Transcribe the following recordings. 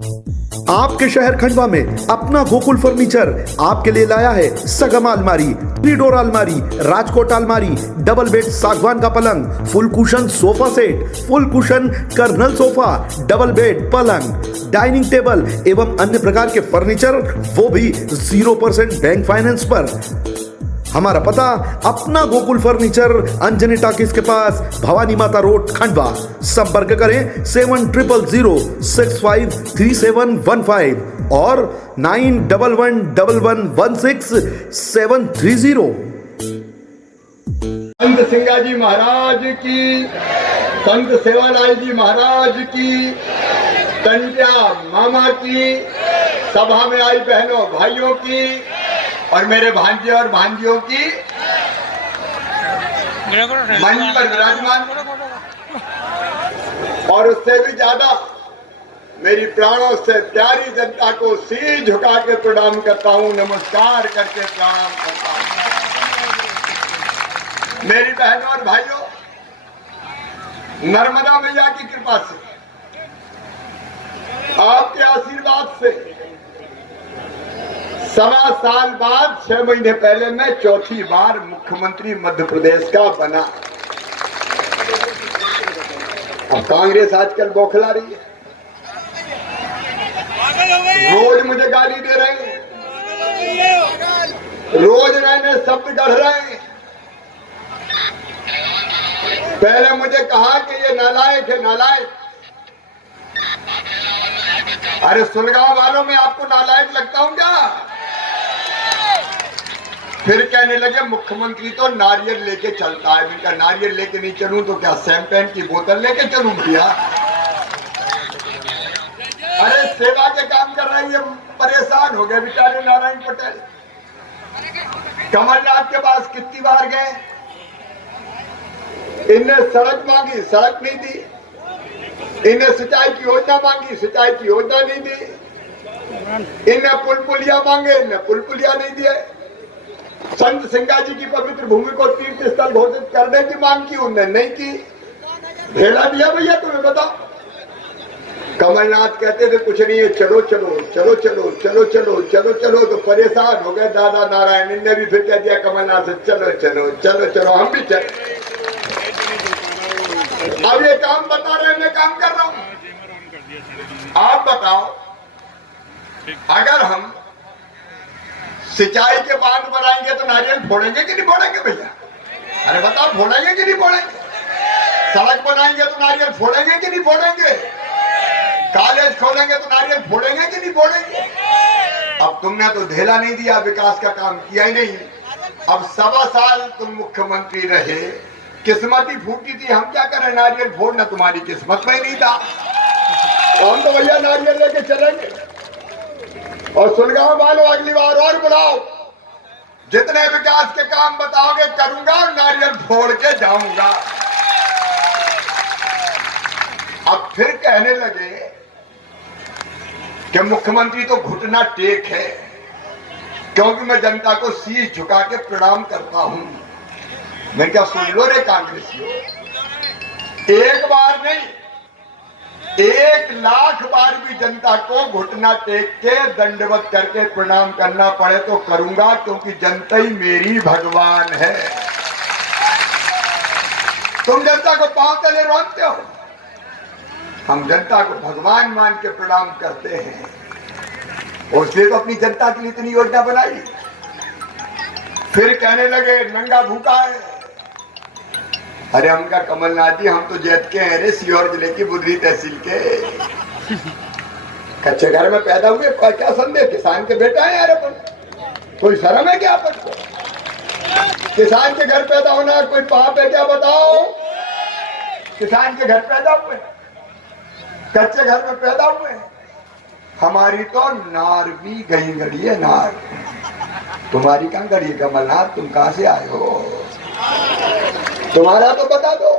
आपके शहर खंडवा में अपना गोकुल फर्नीचर आपके लिए लाया है सगम अलमारी, ट्रीडोर अलमारी, राजकोट अलमारी, डबल बेड सागवान का पलंग, full cushion sofa set, full cushion corner sofa, double bed पलंग, डाइनिंग टेबल एवं अन्य प्रकार के फर्नीचर, वो भी 0% बैंक फाइनेंस पर। हमारा पता अपना गोकुल फर्नीचर, अंजनी टॉकीज के पास, भवानी माता रोड, खंडवा। संपर्क करें 7100653715 और 9111161730। संत सिंगाजी महाराज की, संत सेवालाल जी महाराज की, टंटिया मामा की, सभा में आई बहनों भाइयों की और मेरे भांजे और भांजियों की, मंच पर विराजमान और उससे भी ज्यादा मेरी प्राणों से प्यारी जनता को सिर झुका के प्रणाम करता हूं, नमस्कार करके प्रणाम करता हूं। मेरी बहनों और भाइयों, नर्मदा मैया की कृपा से, आपके आशीर्वाद से 1.25 साल बाद 6 महीने पहले मैं चौथी बार मुख्यमंत्री मध्य प्रदेश का बना। अब कांग्रेस आजकल बौखला रही है, रोज मुझे गाली दे रहे हैं, रोज नए नए शब्द गढ़ रहे हैं। पहले मुझे कहा कि ये नालायक है, नालायक। अरे सुलगांव वालों में आपको नालायक लगता हूं क्या? फिर कहने लगे मुख्यमंत्री तो नारियल लेके चलता है। मैंने कहा नारियल लेके नहीं चलूं तो क्या शैंपेन की बोतल लेके चलूं भैया? अरे सेवा के काम कर रहे हैं, परेशान हो गए बेचारे नारायण पटेल। कमलनाथ के पास कितनी बार गए, इनने सड़क मांगी, सड़क नहीं दी। इन्हें सिंचाई की योजना मांगी, सिंचाई की योजना नहीं दी। इन्हें पुल पुलिया मांगे, इन्हें पुल पुलिया नहीं दिए। संत सिंगाजी की पवित्र भूमि को तीर्थ स्थल घोषित करने की मांग की, उन्हें नहीं की। भेड़ा दिया भैया तुम्हें बताओ। कमलनाथ कहते थे कुछ नहीं है, चलो चलो चलो चलो चलो चलो चलो चलो, तो परेशान हो गए दादा नारायण। इनने भी फिर कह दिया कमलनाथ से चलो चलो चलो चलो, हम भी चले। अब ये काम बता रहे, मैं काम कर रहा हूं। आप बताओ, अगर हम सिंचाई के बांध बनाएंगे तो नारियल फोड़ेंगे कि नहीं फोड़ेंगे भैया? अरे बताओ, फोड़ेंगे कि नहीं फोड़ेंगे? सड़क बनाएंगे तो नारियल फोड़ेंगे कि नहीं फोड़ेंगे? कॉलेज खोलेंगे तो नारियल फोड़ेंगे कि नहीं फोड़ेंगे? अब तुमने तो ढेला नहीं दिया, विकास का काम किया ही नहीं। अब 1.25 साल तुम मुख्यमंत्री रहे, किस्मत ही फूटी थी। हम क्या करें, नारियल फोड़ना तुम्हारी किस्मत में ही नहीं था। तो हम तो भैया नारियल लेके चलेंगे। और सुलगांव वालों, अगली बार और बुलाओ, जितने विकास के काम बताओगे करूंगा और नारियल फोड़ के जाऊंगा। अब फिर कहने लगे कि मुख्यमंत्री तो घुटना टेक है, क्योंकि मैं जनता को शीश झुका के प्रणाम करता हूं। मैं क्या सुन लो रे कांग्रेसियों, एक बार नहीं 1,00,000 बार भी जनता को घुटना टेक के दंडवत करके प्रणाम करना पड़े तो करूंगा, क्योंकि जनता ही मेरी भगवान है। तुम जनता को पांव तले रोकते हो, हम जनता को भगवान मान के प्रणाम करते हैं। और इसलिए तो अपनी जनता के लिए इतनी योजना बनाई। फिर कहने लगे नंगा भूखा है। अरे हमका कमलनाथ जी, हम तो जैत के हैं रे, सीहोर जिले की बुधरी तहसील के। कच्चे घर में पैदा हुए, क्या संदेह, किसान के बेटा है यार अपन, कोई शर्म है क्या अपन को? किसान के घर पैदा होना कोई पाप है क्या बताओ? किसान के घर पैदा हुए, कच्चे घर में पैदा हुए। हमारी तो नार भी गई गड़ी है, नार। तुम्हारी कहां गड़ी है कमलनाथ? तुम कहां से आए हो? तुम्हारा तो बता दो।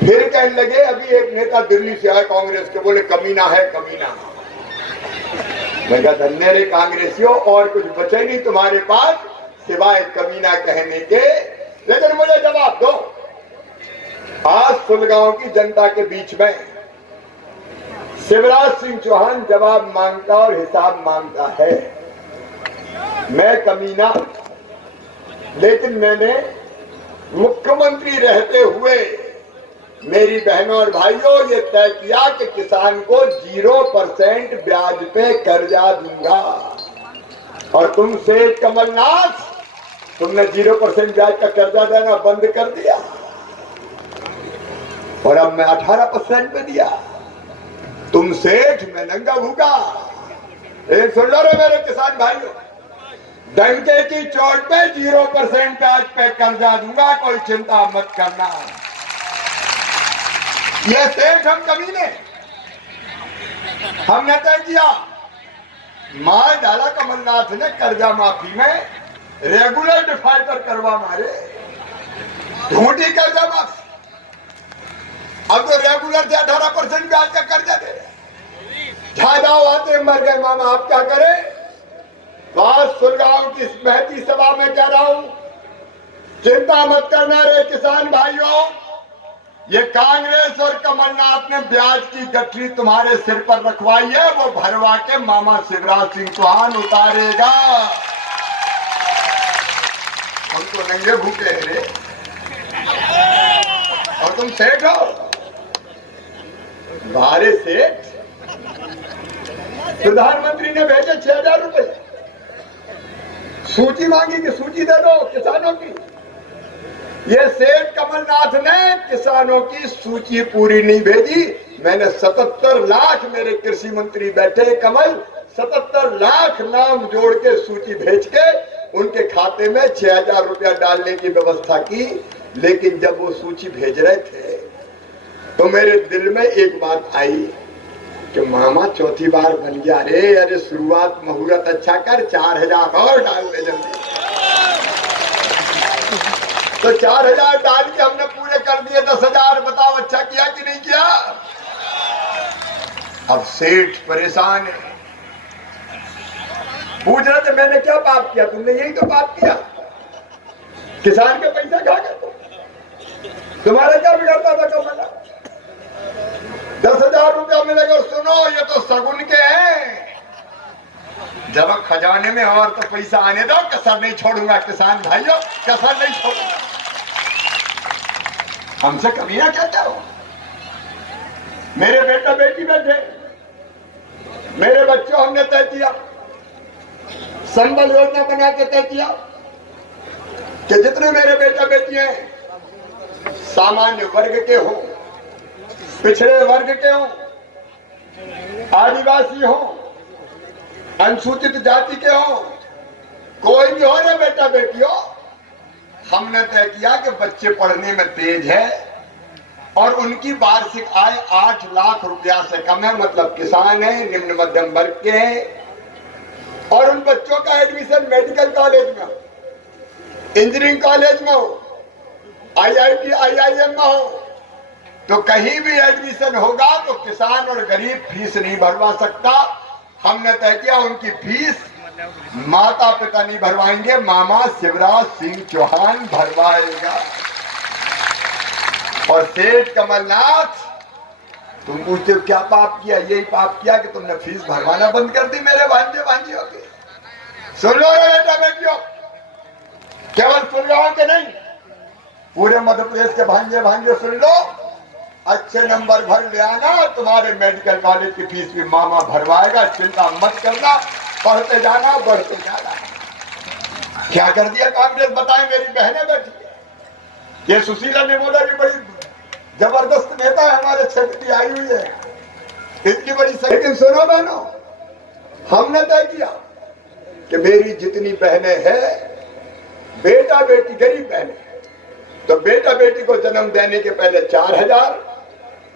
फिर कहने लगे, अभी एक नेता दिल्ली से आए कांग्रेस के, बोले कमीना है कमीना। मैं कहा धन्य रे कांग्रेसियों, और कुछ बचे नहीं तुम्हारे पास सिवाय कमीना कहने के। लेकिन मुझे जवाब दो, आज सुलगांव की जनता के बीच में शिवराज सिंह चौहान जवाब मांगता और हिसाब मांगता है। मैं कमीना, लेकिन मैंने मुख्यमंत्री रहते हुए मेरी बहनों और भाइयों ये तय किया कि किसान को 0% ब्याज पे कर्जा दूंगा। और तुम सेठ कमलनाथ, तुमने 0% ब्याज का कर्जा देना बंद कर दिया और अब मैं 18% पे दिया। तुम सेठ, मैं नंगा भूखा। एक सुन लो रे मेरे किसान भाइयों, डंके की चोट पे 0% ब्याज पे कर्जा दूंगा, कोई चिंता मत करना। ये सेठ हम कमीने, हमने तय किया। मार डाला कमलनाथ ने कर्जा माफी में, रेगुलर डिफॉल्टर करवा मारे, झूठी कर्जा माफी। अब तो रेगुलर से 18% ब्याज का कर्जा दे रहे। ज्यादा आते मर गए मामा, आप क्या करें? बात सुलगांव की महती सभा में कह रहा हूं, चिंता मत करना रे किसान भाइयों। ये कांग्रेस और कमलनाथ ने ब्याज की गठरी तुम्हारे सिर पर रखवाई है, वो भरवा के मामा शिवराज सिंह चौहान उतारेगा। हम तो नंगे भूखे हैं रे, और तुम सेठ हो। बारे सेठ, प्रधानमंत्री ने भेजे 6,000 रुपए, सूची मांगी कि सूची दे दो किसानों की। ये सेठ कमलनाथ ने किसानों की सूची पूरी नहीं भेजी। मैंने 77 लाख, मेरे कृषि मंत्री बैठे कमल, 77 लाख नाम जोड़ के सूची भेज के उनके खाते में 6,000 रुपया डालने की व्यवस्था की। लेकिन जब वो सूची भेज रहे थे तो मेरे दिल में एक बात आई कि मामा चौथी बार बन गया रे। अरे शुरुआत मुहूर्त अच्छा कर, 4,000 और डाल दे जल्दी। तो 4,000 डाल के हमने पूरे कर दिए 10,000। बताओ अच्छा किया कि नहीं किया? अब सेठ परेशान है, पूछ रहे थे मैंने क्या पाप किया? तुमने यही तो पाप किया, किसान के पैसा खा गए। तुम्हारा क्या बिगड़ता था कमला? 10,000 रुपया मिलेगा। सुनो, ये तो सगुन के हैं। जब खजाने में और तो पैसा आने दो, कसर नहीं छोड़ूंगा किसान भाइयों, कसर नहीं छोड़ूंगा। हमसे कमियां कहते हो। मेरे बेटा बेटी बैठे, मेरे बच्चों, हमने तय किया, संबल योजना बना के तय किया कि जितने मेरे बेटा बेटी हैं, सामान्य वर्ग के हो, पिछड़े वर्ग के हो, आदिवासी हो, अनुसूचित जाति के हो, कोई भी हो रे बेटा बेटी हो, हमने तय किया कि बच्चे पढ़ने में तेज है और उनकी वार्षिक आय 8 लाख रुपया से कम है, मतलब किसान है, निम्न मध्यम वर्ग के हैं, और उन बच्चों का एडमिशन मेडिकल कॉलेज में हो, इंजीनियरिंग कॉलेज में हो, IIT IIM में हो, तो कहीं भी एडमिशन होगा तो किसान और गरीब फीस नहीं भरवा सकता। हमने तय किया उनकी फीस माता पिता नहीं भरवाएंगे, मामा शिवराज सिंह चौहान भरवाएगा। और सेठ कमलनाथ, तुम पूछते हो क्या पाप किया? यही पाप किया कि तुमने फीस भरवाना बंद कर दी मेरे भांजे भांजियों के। सुन लो रे बेटा बेटियों, केवल सुन लो के नहीं, पूरे मध्य प्रदेश के भांजे भांजे सुन लो। अच्छे नंबर भर ले आना, तुम्हारे मेडिकल कॉलेज की फीस भी मामा भरवाएगा, चिंता मत करना, पढ़ते जाना, बढ़ते जाना। क्या कर दिया कांग्रेस? बताएं मेरी बहनें बैठी। ये सुशीला निमोदा भी बड़ी जबरदस्त नेता है, हमारे क्षेत्र की आई हुई है, इतनी बड़ी। लेकिन सुनो बहनों, हमने तय किया कि मेरी जितनी बहनें हैं, बेटा बेटी गरीब बहनें, तो बेटा बेटी को जन्म देने के पहले 4,000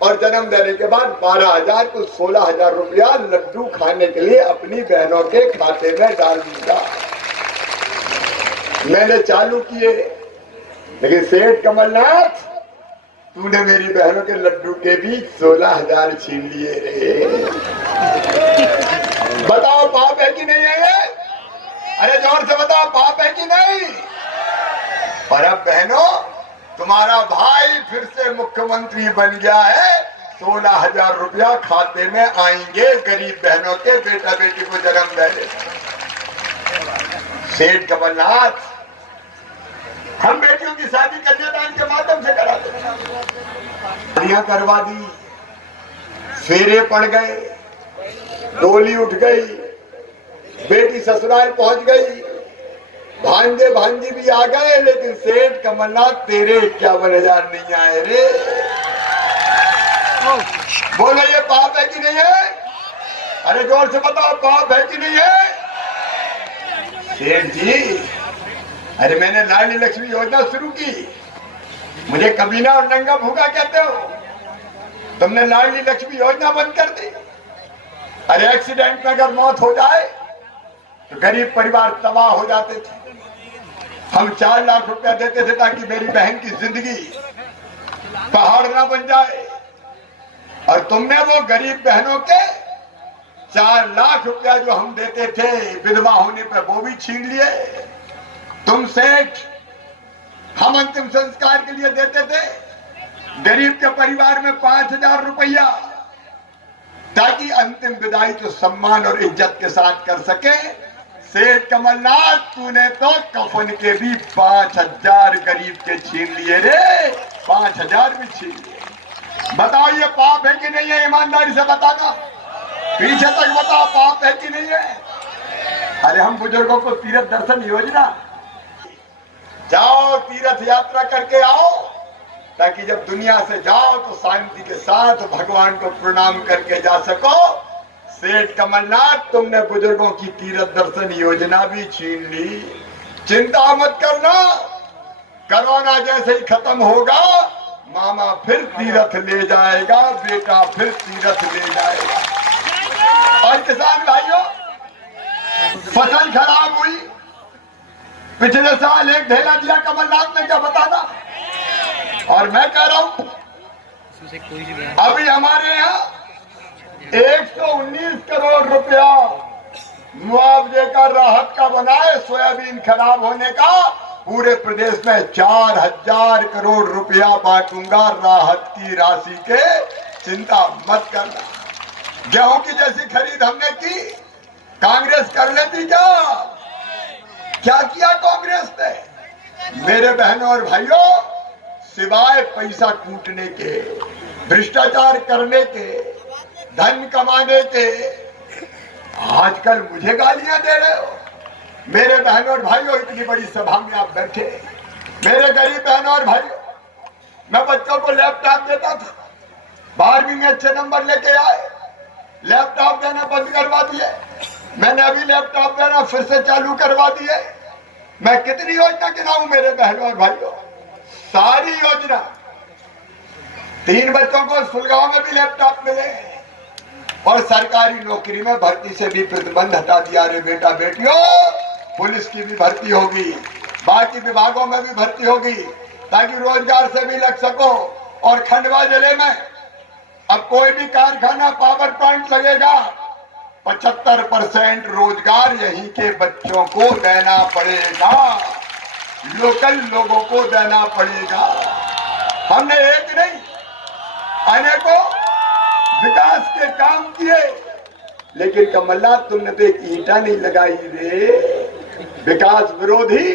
और जन्म देने के बाद 12,000, कुल 16,000 रुपया लड्डू खाने के लिए अपनी बहनों के खाते में डाल दूंगा। मैंने चालू किए, लेकिन सेठ कमलनाथ, तूने मेरी बहनों के लड्डू के भी 16,000 छीन लिए रे। बताओ पाप है कि नहीं है? अरे जोर से बताओ, पाप है कि नहीं? पर अब बहनों, तुम्हारा भाई फिर से मुख्यमंत्री बन गया है, 16,000 रुपया खाते में आएंगे गरीब बहनों के बेटा बेटी को जन्म देने। सेठ कमलनाथ, हम बेटियों की शादी कन्यादान के माध्यम से करा देते, शादियां करवा दी, फेरे पड़ गए, डोली उठ गई, बेटी ससुराल पहुंच गई, भांजे भांजी भी आ गए, लेकिन सेठ कमलनाथ तेरे 51,000 नहीं आए रे। बोलो ये पाप है कि नहीं है? अरे जोर से बताओ, पाप है कि नहीं है? सेठ जी, अरे मैंने लाडली लक्ष्मी योजना शुरू की, मुझे कमीना और नंगा भूखा कहते हो, तुमने लाडली लक्ष्मी योजना बंद कर दी। अरे एक्सीडेंट में अगर मौत हो जाए तो गरीब परिवार तबाह हो जाते थे। हम 4 लाख रुपया देते थे ताकि मेरी बहन की जिंदगी पहाड़ ना बन जाए, और तुमने वो गरीब बहनों के 4 लाख रुपया जो हम देते थे विधवा होने पर वो भी छीन लिए। तुम सेठ, हम अंतिम संस्कार के लिए देते थे गरीब के परिवार में 5,000 रुपया, ताकि अंतिम विदाई तो सम्मान और इज्जत के साथ कर सके। सेठ कमलनाथ, तूने तो कफन के भी 5,000 गरीब के छीन लिए रे, 5,000 भी छीन लिए। बताओ ये पाप है कि नहीं है? ईमानदारी से बताना, पीछे तक बताओ, पाप है कि नहीं है? अरे हम बुजुर्गों को तीर्थ दर्शन योजना, जाओ तीर्थ यात्रा करके आओ, ताकि जब दुनिया से जाओ तो शांति के साथ भगवान को प्रणाम करके जा सको। सेठ कमलनाथ, तुमने बुजुर्गों की तीर्थ दर्शन योजना भी छीन ली। चिंता मत करना, कोरोना जैसे ही खत्म होगा मामा फिर तीर्थ ले जाएगा, बेटा फिर तीर्थ ले जाएगा। और किसान भाइयों, फसल खराब हुई, पिछले साल 1 ढेला दिया कमलनाथ ने, क्या बताना? और मैं कह रहा हूं अभी हमारे यहाँ 119 करोड़ रुपया मुआवजे का, राहत का बनाए। सोयाबीन खराब होने का पूरे प्रदेश में 4,000 करोड़ रुपया बांटूंगा राहत की राशि के, चिंता मत करना। गेहूं की जैसी खरीद हमने की, कांग्रेस कर लेती क्या किया कांग्रेस ने? मेरे बहनों और भाइयों, सिवाय पैसा कूटने के, भ्रष्टाचार करने के, धन कमाने के, आजकल मुझे गालियां दे रहे हो। मेरे बहनों और भाइयों, इतनी बड़ी सभा में आप बैठे, मेरे गरीब बहनों और भाइयों, मैं बच्चों को लैपटॉप देता था, 12वीं में अच्छे नंबर लेके आए, लैपटॉप देना बंद करवा दिए। मैंने अभी लैपटॉप देना फिर से चालू करवा दिए। मैं कितनी योजना गिनाऊं मेरे बहनों और भाइयों, सारी योजना। 3 बच्चों को सुलगांव में भी लैपटॉप मिले, और सरकारी नौकरी में भर्ती से भी प्रतिबंध हटा दिया। रे बेटा बेटियों, पुलिस की भी भर्ती होगी, बाकी विभागों में भी भर्ती होगी, ताकि रोजगार से भी लग सको। और खंडवा जिले में अब कोई भी कारखाना, पावर प्लांट लगेगा, 75% रोजगार यहीं के बच्चों को देना पड़ेगा, लोकल लोगों को देना पड़ेगा। हमने एक नहीं, अनेकों विकास के काम किए, लेकिन कमलनाथ, तुमने तो एक ईंटा नहीं लगाई रे। विकास विरोधी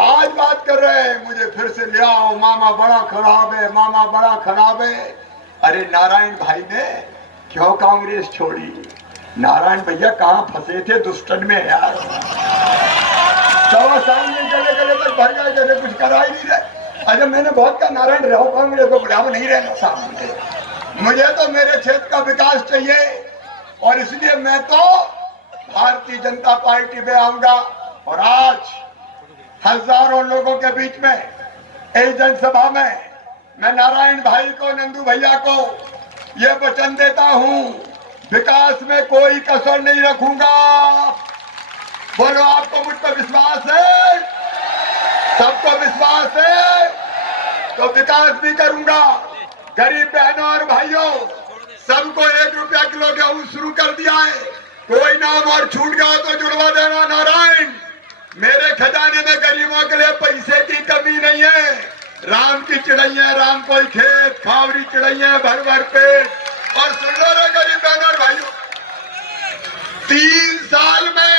आज बात कर रहे हैं, मुझे फिर से ले आओ, मामा बड़ा खराब है, मामा बड़ा खराब है। अरे नारायण भाई ने क्यों कांग्रेस छोड़ी? नारायण भैया कहाँ फंसे थे दुष्टन में यार, 14 साल में गले गले तक भर गए, जैसे कुछ करा ही नहीं रहे। अरे मैंने बहुत कहा नारायण रहो कांग्रेस को, बुढ़ावा नहीं रहना सामने, मुझे तो मेरे क्षेत्र का विकास चाहिए, और इसलिए मैं तो भारतीय जनता पार्टी में आऊंगा। और आज हजारों लोगों के बीच में एक जनसभा में मैं नारायण भाई को, नंदू भैया को ये वचन देता हूं, विकास में कोई कसर नहीं रखूंगा। बोलो, आपको मुझ पर विश्वास है? सबको विश्वास है? तो विकास भी करूंगा। गरीब बहनों और भाइयों, सबको 1 रुपया किलो गेहूं शुरू कर दिया है। कोई नाम और छूट गया तो जुड़वा देना नारायण। मेरे खजाने में गरीबों के लिए पैसे की कमी नहीं है, राम की चिड़ैया राम कोई खेत, खावरी चिड़ैया भर भर पेट। और सुन लो रे गरीब बहनों और भाइयों, 3 साल में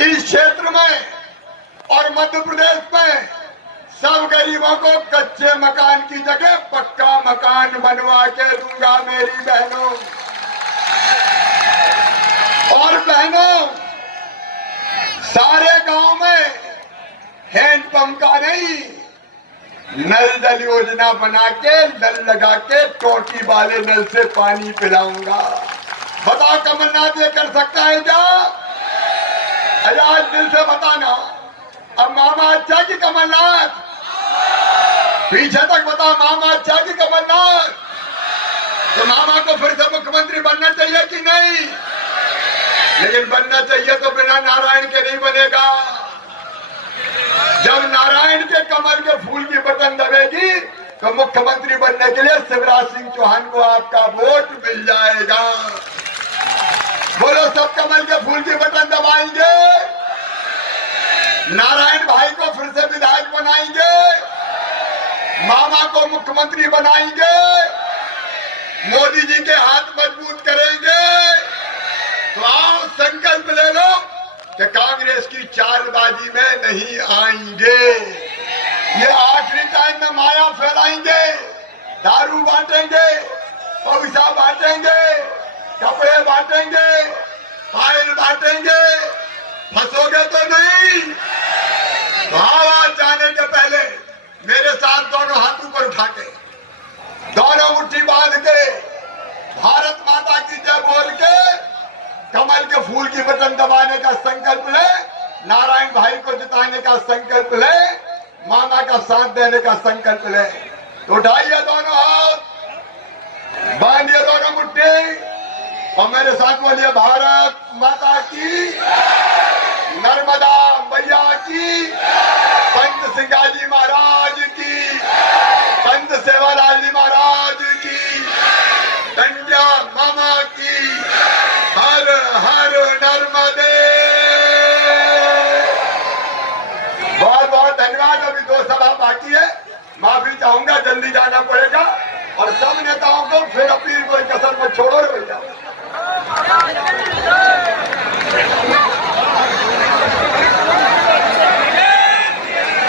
इस क्षेत्र में और मध्य प्रदेश में सब गरीबों को कच्चे मकान की जगह पक्का मकान बनवा के दूंगा मेरी बहनों। और बहनों, सारे गांव में हैंडपंप का नहीं, नल जल योजना बना के नल लगा के टोटी वाले नल से पानी पिलाऊंगा। बताओ कमलनाथ ये कर सकता है क्या? अरे आज दिल से बताना, अब मामा अच्छा कि कमलनाथ? पीछे तक बताओ, मामा अच्छा कि कमलनाथ? तो मामा को फिर से मुख्यमंत्री बनना चाहिए कि नहीं? लेकिन बनना चाहिए तो बिना नारायण के नहीं बनेगा। जब नारायण के कमल के फूल की बटन दबेगी तो मुख्यमंत्री बनने के लिए शिवराज सिंह चौहान को आपका वोट मिल जाएगा। बोलो, सब कमल के फूल की बटन दबाएंगे, नारायण भाई को फिर से विधायक बनाएंगे, मामा को मुख्यमंत्री बनाएंगे, मोदी जी के हाथ मजबूत करेंगे। तो आओ संकल्प ले लो कि कांग्रेस की चालबाजी में नहीं आएंगे। ये आखिरी टाइम में माया फैलाएंगे, दारू बांटेंगे, पैसा बांटेंगे, कपड़े बांटेंगे, फाइल बांटेंगे। फंसोगे तो नहीं? आवाज जाने के पहले मेरे साथ दोनों हाथ ऊपर उठा के, दोनों मुट्ठी बांध के, भारत माता की जय बोल के कमल के फूल की बटन दबाने का संकल्प ले, नारायण भाई को जिताने का संकल्प ले, मामा का साथ देने का संकल्प ले। तो उठाइए दोनों हाथ, बांधिए दोनों मुट्ठी और मेरे साथ बोलिए, भारत माता की, नर्मदा मैया की, पंत सिंगाजी महाराज की, पंत सेवालाल जी महाराज की, टंजा मामा की, हर हर नर्मदे। बहुत बहुत धन्यवाद। अभी 2 सभा बाकी है, माफी चाहूंगा, जल्दी जाना पड़ेगा। और सब नेताओं को फिर अपनी